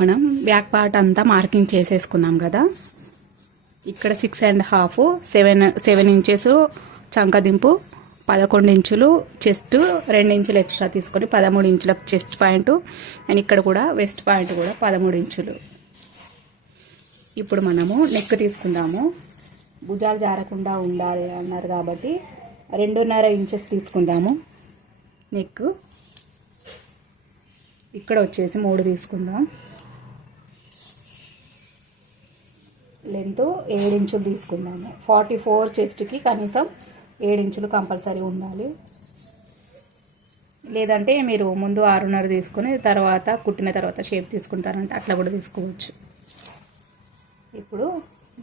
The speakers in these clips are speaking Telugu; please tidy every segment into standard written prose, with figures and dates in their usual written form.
మనం బ్యాక్ పార్ట్ అంతా మార్కింగ్ చేసేసుకున్నాం కదా. ఇక్కడ 6.5 7 ఇంచెస్ చంకదింపు, 11 ఇంచులు చెస్ట్, 2 ఇంచులు ఎక్స్ట్రా తీసుకొని 13 ఇంచులకు చెస్ట్ పాయింట్. అండ్ ఇక్కడ కూడా వెస్ట్ పాయింట్ కూడా 13 ఇంచులు. ఇప్పుడు మనము నెక్ తీసుకుందాము. భుజాలు జారకుండా ఉండాలి అన్నారు కాబట్టి 2.5 ఇంచెస్ తీసుకుందాము నెక్. ఇక్కడ వచ్చేసి 3 తీసుకుందాం. లెంత్ 7 ఇంచులు తీసుకుందాము. 44 చెస్ట్కి కనీసం 7 ఇంచులు కంపల్సరీ ఉండాలి. లేదంటే మీరు ముందు 6.5 తీసుకొని తర్వాత కుట్టిన తర్వాత షేప్ తీసుకుంటారంటే అట్లా కూడా తీసుకోవచ్చు. ఇప్పుడు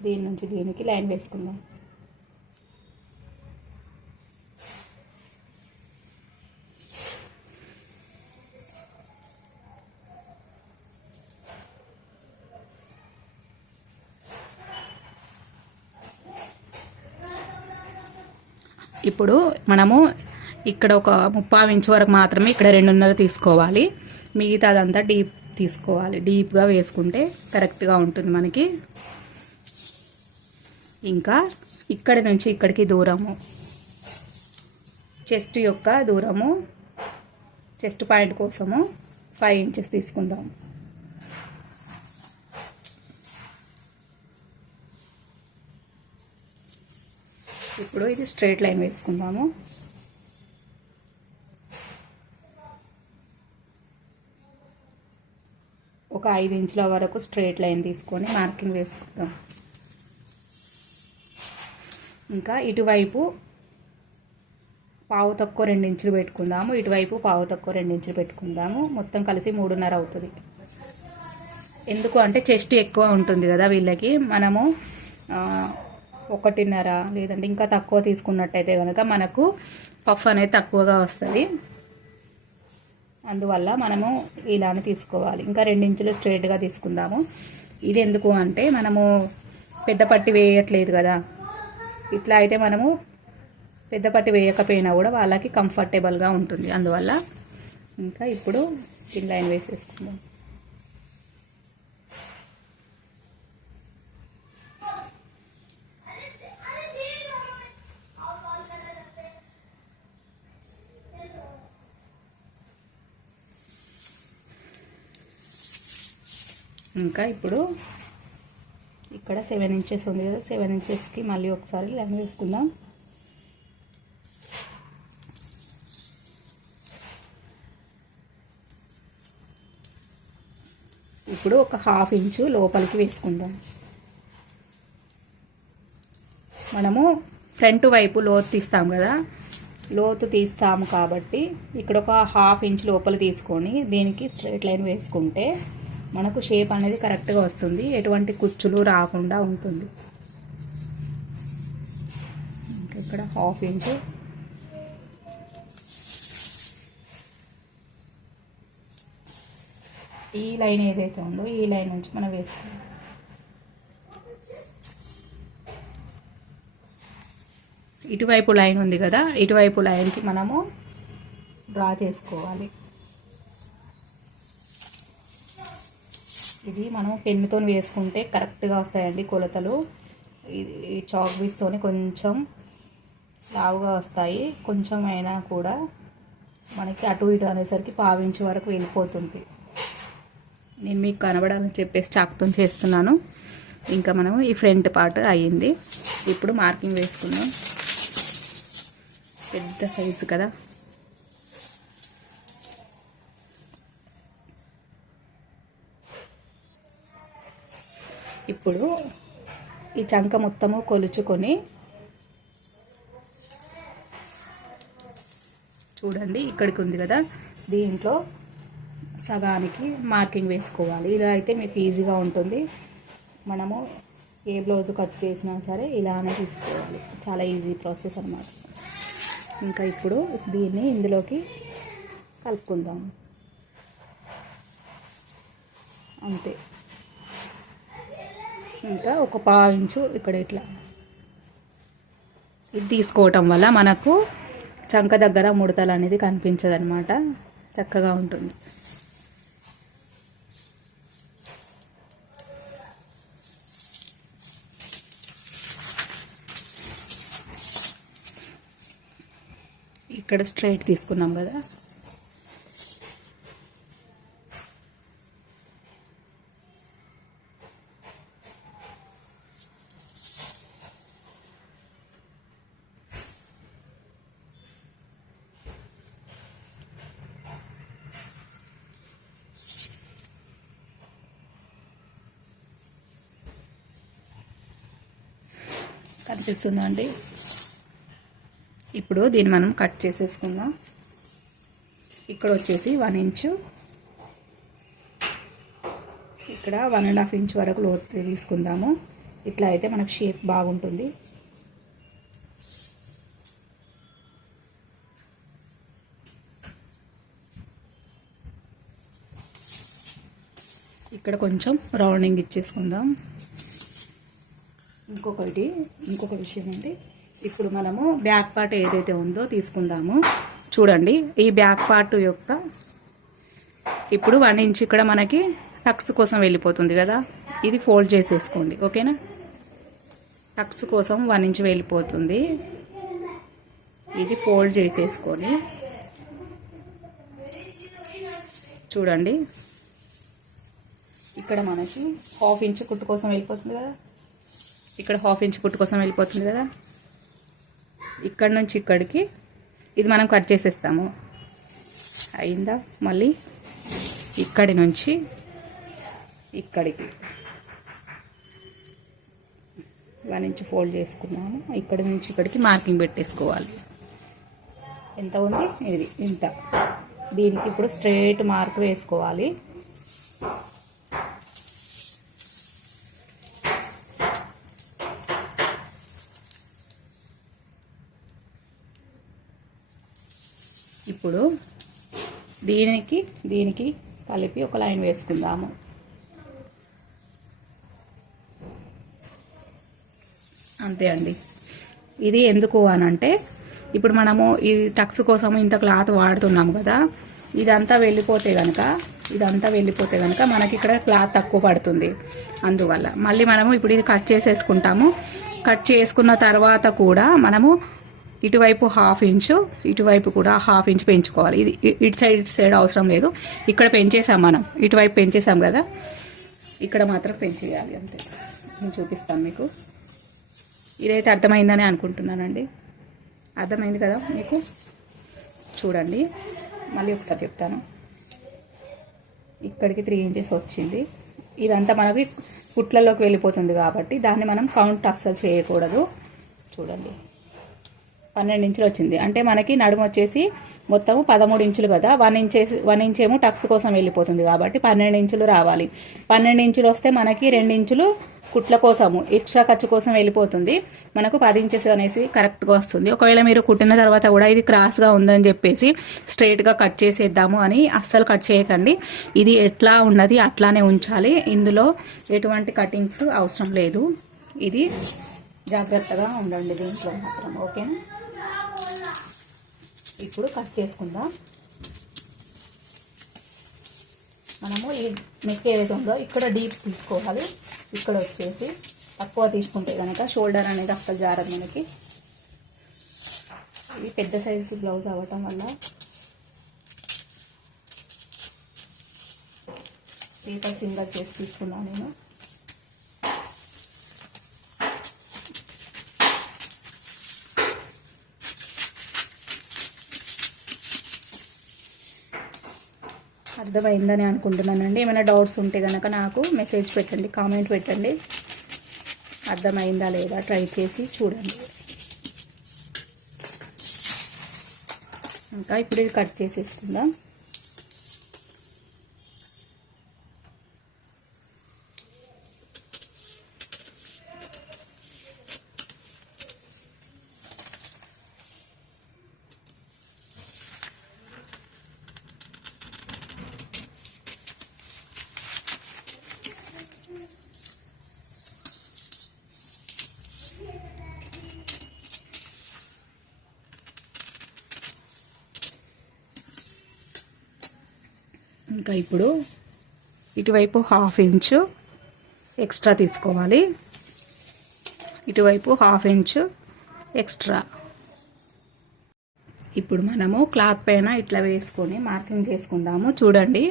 దీని నుంచి దీనికి లైన్ వేసుకుందాం. ఇప్పుడు మనము ఇక్కడ ఒక 30 ఇంచు వరకు మాత్రమే ఇక్కడ 2.5 తీసుకోవాలి. మిగతాదంతా డీప్ తీసుకోవాలి. డీప్గా వేసుకుంటే కరెక్ట్గా ఉంటుంది మనకి. ఇంకా ఇక్కడి నుంచి ఇక్కడికి దూరము, చెస్ట్ యొక్క దూరము, చెస్ట్ పాయింట్ కోసము 5 ఇంచెస్ తీసుకుందాం. ఇప్పుడు ఇది స్ట్రైట్ లైన్ వేసుకుందాము. ఒక 5 ఇంచుల వరకు స్ట్రైట్ లైన్ తీసుకొని మార్కింగ్ వేసుకుందాం. ఇంకా ఇటువైపు పావు తక్కువ 2 ఇంచులు పెట్టుకుందాము. ఇటువైపు పావు తక్కువ 2 ఇంచులు పెట్టుకుందాము. మొత్తం కలిసి 3.5 అవుతుంది. ఎందుకు అంటే చెస్ట్ ఎక్కువ ఉంటుంది కదా వీళ్ళకి. మనము 1.5 లేదంటే ఇంకా తక్కువ తీసుకున్నట్టయితే కనుక మనకు పఫ్ అనేది తక్కువగా వస్తుంది. అందువల్ల మనము ఇలానే తీసుకోవాలి. ఇంకా 2 ఇంచులు స్ట్రైట్గా తీసుకుందాము. ఇది ఎందుకు అంటే మనము పెద్ద పట్టి వేయట్లేదు కదా. ఇట్లా అయితే మనము పెద్ద పట్టి వేయకపోయినా కూడా వాళ్ళకి కంఫర్టబుల్గా ఉంటుంది. అందువల్ల ఇంకా ఇప్పుడు చిన్న లైన్ వేసేసుకుందాం. ఇంకా ఇప్పుడు ఇక్కడ 7 ఇంచెస్ ఉంది కదా, 7 ఇంచెస్కి మళ్ళీ ఒకసారి లైన్ వేసుకుందాం. ఇప్పుడు ఒక 1/2 ఇంచు లోపలికి వేసుకుందాం. మనము ఫ్రంట్ వైపు లోతు తీస్తాం కదా, లోతు తీస్తాము కాబట్టి ఇక్కడ ఒక 1/2 ఇంచు లోపల తీసుకొని దీనికి స్ట్రైట్ లైన్ వేసుకుంటే మనకు షేప్ అనేది కరెక్ట్గా వస్తుంది. ఎటువంటి కుచ్చులు రాకుండా ఉంటుంది. ఇంకా ఇక్కడ 1/2 ఇంచు, ఈ లైన్ ఏదైతే ఉందో ఈ లైన్ నుంచి మనం వేసుకుందాం. ఇటువైపు లైన్ ఉంది కదా, ఇటువైపు లైన్కి మనము డ్రా చేసుకోవాలి. ఇది మనం పెన్నుతో వేసుకుంటే కరెక్ట్గా వస్తాయండి కొలతలు. ఈ చాక్ పీస్తో కొంచెం లావుగా వస్తాయి. కొంచెం అయినా కూడా మనకి అటు ఇటు అనేసరికి 1/2 ఇంచు వరకు వెళ్ళిపోతుంది. నేను మీకు కనబడాలని చెప్పేసి చాక్తో చేస్తున్నాను. ఇంకా మనం ఈ ఫ్రంట్ పార్ట్ అయ్యింది. ఇప్పుడు మార్కింగ్ వేసుకుందాం. పెద్ద సైజు కదా. ఇప్పుడు ఈ చంక మొత్తము కొలుచుకొని చూడండి, ఇక్కడికి ఉంది కదా, దీంట్లో సగానికి మార్కింగ్ వేసుకోవాలి. ఇలా అయితే మీకు ఈజీగా ఉంటుంది. మనము ఏ బ్లౌజ్ కట్ చేసినా సరే ఇలానే తీసుకోవాలి. చాలా ఈజీ ప్రాసెస్ అన్నమాట. ఇంకా ఇప్పుడు దీన్ని ఇందులోకి కలుపుకుందాం. అంతే. ఇంకా ఒక 1/2 ఇంచు ఇక్కడ ఇట్లా ఇది తీసుకోవటం వల్ల మనకు చంక దగ్గర ముడతలు అనేది కనిపించదు అన్నమాట. చక్కగా ఉంటుంది. ఇక్కడ స్ట్రైట్ తీసుకున్నాం కదా, కనిపిస్తుందా అండి? ఇప్పుడు దీన్ని మనం కట్ చేసేసుకుందాం. ఇక్కడ వచ్చేసి 1 ఇంచు, ఇక్కడ 1.5 ఇంచ్ వరకు లోతు తీసుకుందాము. ఇట్లా అయితే మనకు షేప్ బాగుంటుంది. ఇక్కడ కొంచెం రౌండింగ్ ఇచ్చేసుకుందాం. ఇంకొక విషయం అండి, ఇప్పుడు మనము బ్యాక్ పార్ట్ ఏదైతే ఉందో తీసుకుందాము. చూడండి, ఈ బ్యాక్ పార్ట్ యొక్క ఇప్పుడు 1 ఇంచ్ ఇక్కడ మనకి టక్స్ కోసం వెళ్ళిపోతుంది కదా, ఇది ఫోల్డ్ చేసేసుకోండి. ఓకేనా? టక్స్ కోసం 1 ఇంచ్ వెళ్ళిపోతుంది, ఇది ఫోల్డ్ చేసేసుకొని చూడండి, ఇక్కడ మనకి 1/2 ఇంచ్ కుట్టు కోసం వెళ్ళిపోతుంది కదా, ఇక్కడ 1/2 ఇంచ్ కుట్టు కోసం వెళ్ళిపోతుంది కదా, ఇక్కడ నుంచి ఇక్కడికి ఇది మనం కట్ చేసేస్తాము. అయిందా? మళ్ళీ ఇక్కడి నుంచి ఇక్కడికి 1 ఇంచ్ ఫోల్డ్ చేసుకున్నాము. ఇక్కడి నుంచి ఇక్కడికి మార్కింగ్ పెట్టేసుకోవాలి. ఎంత ఉంది? ఇది ఇంత. దీనికి ఇప్పుడు స్ట్రైట్ మార్క్ వేసుకోవాలి. ఇప్పుడు దీనికి కలిపి ఒక లైన్ వేసుకుందాము. అంతే అండి. ఇది ఎందుకు అనంటే, ఇప్పుడు మనము ఈ టక్స్ కోసం ఇంత క్లాత్ వాడుతున్నాము కదా, ఇదంతా వెళ్ళిపోతే కనుక మనకి ఇక్కడ క్లాత్ తక్కువ పడుతుంది. అందువల్ల మళ్ళీ మనము ఇప్పుడు ఇది కట్ చేసేసుకుంటాము. కట్ చేసుకున్న తర్వాత కూడా మనము ఇటువైపు 1/2 ఇంచు, ఇటువైపు కూడా 1/2 ఇంచ్ పెంచుకోవాలి. ఇది ఇటు సైడ్ అవసరం లేదు. ఇక్కడ పెంచేసాం మనం, ఇటువైపు పెంచేసాం కదా, ఇక్కడ మాత్రం పెంచేయాలి. అంతే. నేను చూపిస్తాను మీకు. ఇదైతే అర్థమైందని అనుకుంటున్నానండి. అర్థమైంది కదా మీకు? చూడండి, మళ్ళీ ఒకసారి చెప్తాను. ఇక్కడికి 3 ఇంచెస్ వచ్చింది. ఇదంతా మనకి కుట్లలోకి వెళ్ళిపోతుంది కాబట్టి దాన్ని మనం కౌంట్ అస్సలు చేయకూడదు. చూడండి, 12 ఇంచులు వచ్చింది. అంటే మనకి నడుము వచ్చేసి మొత్తము 13 ఇంచులు కదా, 1 ఇంచ్ ఏమో టక్స్ కోసం వెళ్ళిపోతుంది కాబట్టి 12 ఇంచులు రావాలి. 12 ఇంచులు వస్తే మనకి 2 ఇంచులు కుట్ల కోసము ఎక్స్ట్రా ఖర్చు కోసం వెళ్ళిపోతుంది. మనకు 10 ఇంచెస్ అనేసి కరెక్ట్గా వస్తుంది. ఒకవేళ మీరు కుట్టిన తర్వాత కూడా ఇది క్రాస్గా ఉందని చెప్పేసి స్ట్రైట్గా కట్ చేసేద్దాము అని అస్సలు కట్ చేయకండి. ఇది ఎట్లా ఉన్నది అట్లానే ఉంచాలి. ఇందులో ఎటువంటి కటింగ్స్ అవసరం లేదు. ఇది జాగ్రత్తగా ఉండండి దీంట్లో మాత్రం. ఓకేనా? ఇప్పుడు కట్ చేసుకుందాం. మనము ఈ నెక్ ఏదైతే ఉందో ఇక్కడ డీప్ తీసుకోవాలి. ఇక్కడ వచ్చేసి తక్కువ తీసుకుంటే కనుక షోల్డర్ అనేది అస్సలు జారదు మనకి. ఇది పెద్ద సైజు బ్లౌజ్ అవ్వటం వల్ల పేపర్ సింగల్ చేసి తీసుకున్నాను నేను. అర్థమైందని అనుకుంటున్నానండి. ఏమైనా డౌట్స్ ఉంటే కనుక నాకు మెసేజ్ పెట్టండి, కామెంట్ పెట్టండి. అర్థమైందా లేదా ట్రై చేసి చూడండి. ఇంకా ఇప్పుడు ఇది కట్ చేసేసుకుందాం. ఇంకా ఇప్పుడు ఇటువైపు 1/2 ఇంచు ఎక్స్ట్రా తీసుకోవాలి. ఇటువైపు 1/2 ఇంచు ఎక్స్ట్రా. ఇప్పుడు మనము క్లాత్ పైన ఇట్లా వేసుకొని మార్కింగ్ చేసుకుందాము. చూడండి,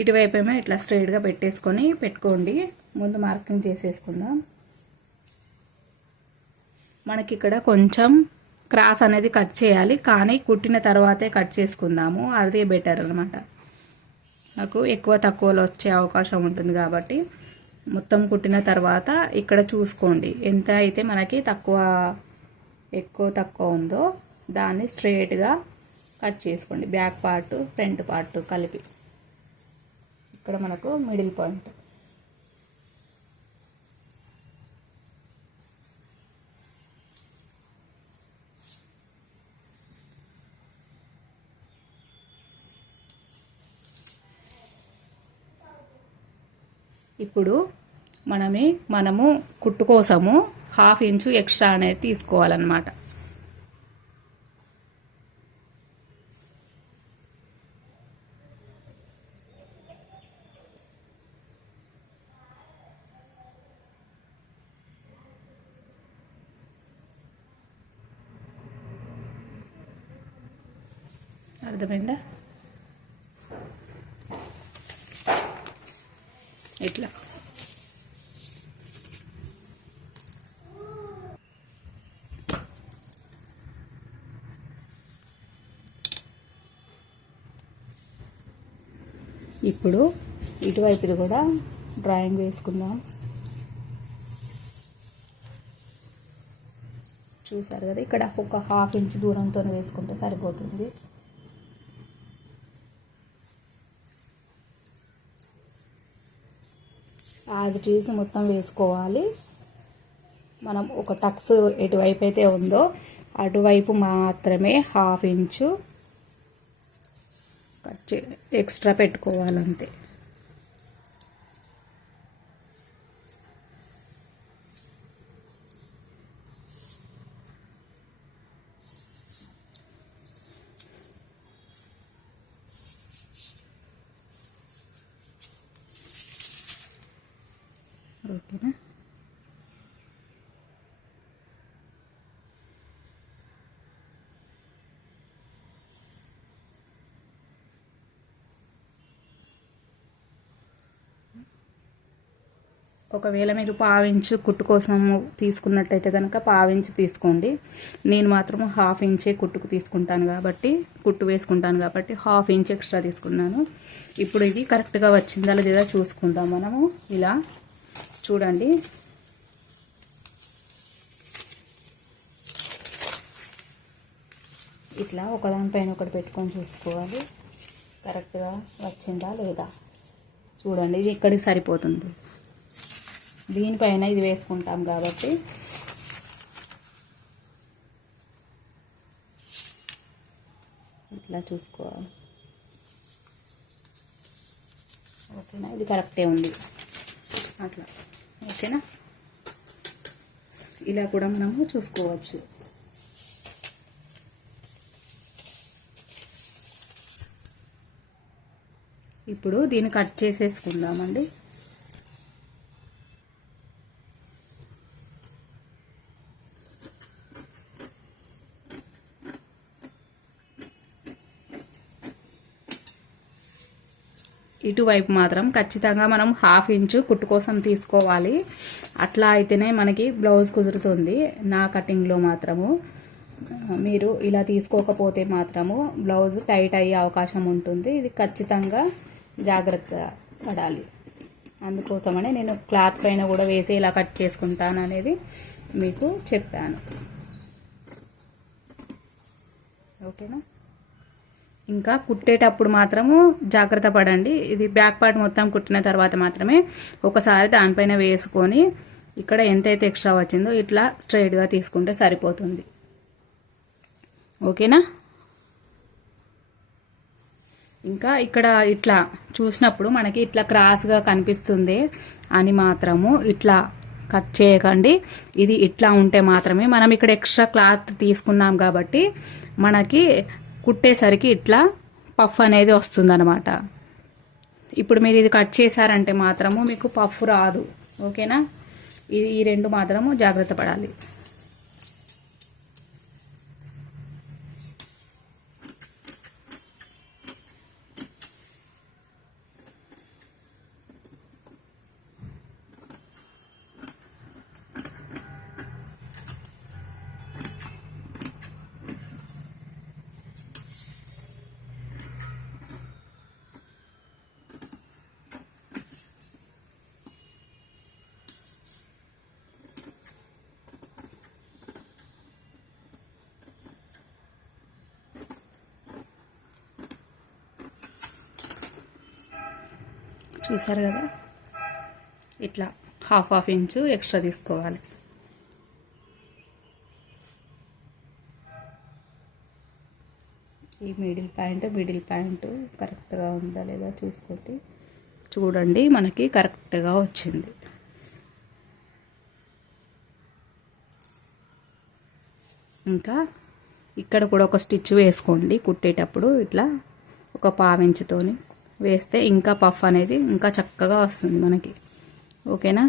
ఇటువైపు ఏమో ఇట్లా స్ట్రైట్గా పెట్టేసుకొని పెట్టుకోండి. ముందు మార్కింగ్ చేసేసుకుందాం. మనకి ఇక్కడ కొంచెం క్రాస్ అనేది కట్ చేయాలి, కానీ కుట్టిన తర్వాతే కట్ చేసుకుందాము. అదే బెటర్ అనమాట. నాకు ఎక్కువ తక్కువలో వచ్చే అవకాశం ఉంటుంది కాబట్టి మొత్తం కుట్టిన తర్వాత ఇక్కడ చూసుకోండి. ఎంత అయితే మనకి ఎక్కువ తక్కువ ఉందో దాన్ని స్ట్రైట్గా కట్ చేసుకోండి. బ్యాక్ పార్ట్ ఫ్రంట్ పార్ట్ కలిపి ఇక్కడ మనకు మిడిల్ పాయింట్. ఇప్పుడు మనము కుట్టు కోసము 1/2 ఇంచు ఎక్స్ట్రా అనేది తీసుకోవాలన్నమాట. అర్థమైందా? ఇట్లా ఇప్పుడు ఇటువైపుది కూడా డ్రాయింగ్ వేసుకుందాం. చూసారు కదా, ఇక్కడ ఒక 1/2 ఇంచు దూరంతో వేసుకుంటే సరిపోతుంది. యాజ్ ఇట్ ఈజ్ మొత్తం వేసుకోవాలి. మనం ఒక టక్స్ ఎటువైపు అయితే ఉందో అటువైపు మాత్రమే 1/2 ఇంచు ఎక్స్ట్రా పెట్టుకోవాలంతే. ఓకేనా? ఒకవేళ మీరు 1/2 ఇంచు కుట్టు కోసం తీసుకున్నట్టయితే కనుక 1/2 ఇంచు తీసుకోండి. నేను మాత్రం 1/2 ఇంచే కుట్టు వేసుకుంటాను కాబట్టి 1/2 ఇంచ్ ఎక్స్ట్రా తీసుకున్నాను. ఇప్పుడు ఇది కరెక్ట్గా వచ్చిందా లేదా చూసుకుందాం మనము. ఇలా చూడండి, ఇట్లా ఒకదానిపైన ఒకటి పెట్టుకొని చూసుకోవాలి కరెక్ట్గా వచ్చిందా లేదా. చూడండి, ఇది ఇక్కడికి సరిపోతుంది. దీనిపైన ఇది వేసుకుంటాం కాబట్టి ఇట్లా చూసుకోవాలి. ఓకేనా? ఇది కరెక్టే ఉంది అట్లా. ఓకేనా? ఇలా కూడా మనము చూసుకోవచ్చు. ఇప్పుడు దీన్ని కట్ చేసేసుకుందామండి. ఇటువైపు మాత్రం ఖచ్చితంగా మనం 1/2 ఇంచు కుట్టు కోసం తీసుకోవాలి. అట్లా అయితేనే మనకి బ్లౌజ్ కుదురుతుంది. నా కటింగ్లో మాత్రము మీరు ఇలా తీసుకోకపోతే మాత్రము బ్లౌజ్ టైట్ అయ్యే అవకాశం ఉంటుంది. ఇది ఖచ్చితంగా జాగ్రత్త పడాలి. అందుకోసమనే నేను క్లాత్ పైన కూడా వేసి ఇలా కట్ చేసుకుంటాను అనేది మీకు చెప్పాను. ఓకేనా? ఇంకా కుట్టేటప్పుడు మాత్రము జాగ్రత్త పడండి. ఇది బ్యాక్ పార్ట్ మొత్తం కుట్టిన తర్వాత మాత్రమే ఒకసారి దానిపైన వేసుకొని ఇక్కడ ఎంతైతే ఎక్స్ట్రా వచ్చిందో ఇట్లా స్ట్రైట్గా తీసుకుంటే సరిపోతుంది. ఓకేనా? ఇంకా ఇక్కడ ఇట్లా చూసినప్పుడు మనకి ఇట్లా క్రాస్గా కనిపిస్తుంది అని మాత్రము ఇట్లా కట్ చేయకండి. ఇది ఇట్లా ఉంటే మాత్రమే మనం ఇక్కడ ఎక్స్ట్రా క్లాత్ తీసుకున్నాం కాబట్టి మనకి కుట్టేసరికి ఇట్లా పఫ్ అనేది వస్తుందన్నమాట. ఇప్పుడు మీరు ఇది కట్ చేశారంటే మాత్రము మీకు పఫ్ రాదు. ఓకేనా? ఈ రెండు మాత్రము జాగ్రత్త పడాలి. చూసారు కదా, ఇట్లా హాఫ్ ఇంచు ఎక్స్ట్రా తీసుకోవాలి. ఈ మిడిల్ పాయింట్ కరెక్ట్గా ఉందా లేదా చూసుకోండి. చూడండి, మనకి కరెక్ట్గా వచ్చింది. ఇంకా ఇక్కడ కూడా ఒక స్టిచ్ వేసుకోండి కుట్టేటప్పుడు. ఇట్లా ఒక పావించుతోని వేస్తే ఇంకా పఫ్ అనేది ఇంకా చక్కగా వస్తుంది మనకి. ఓకేనా?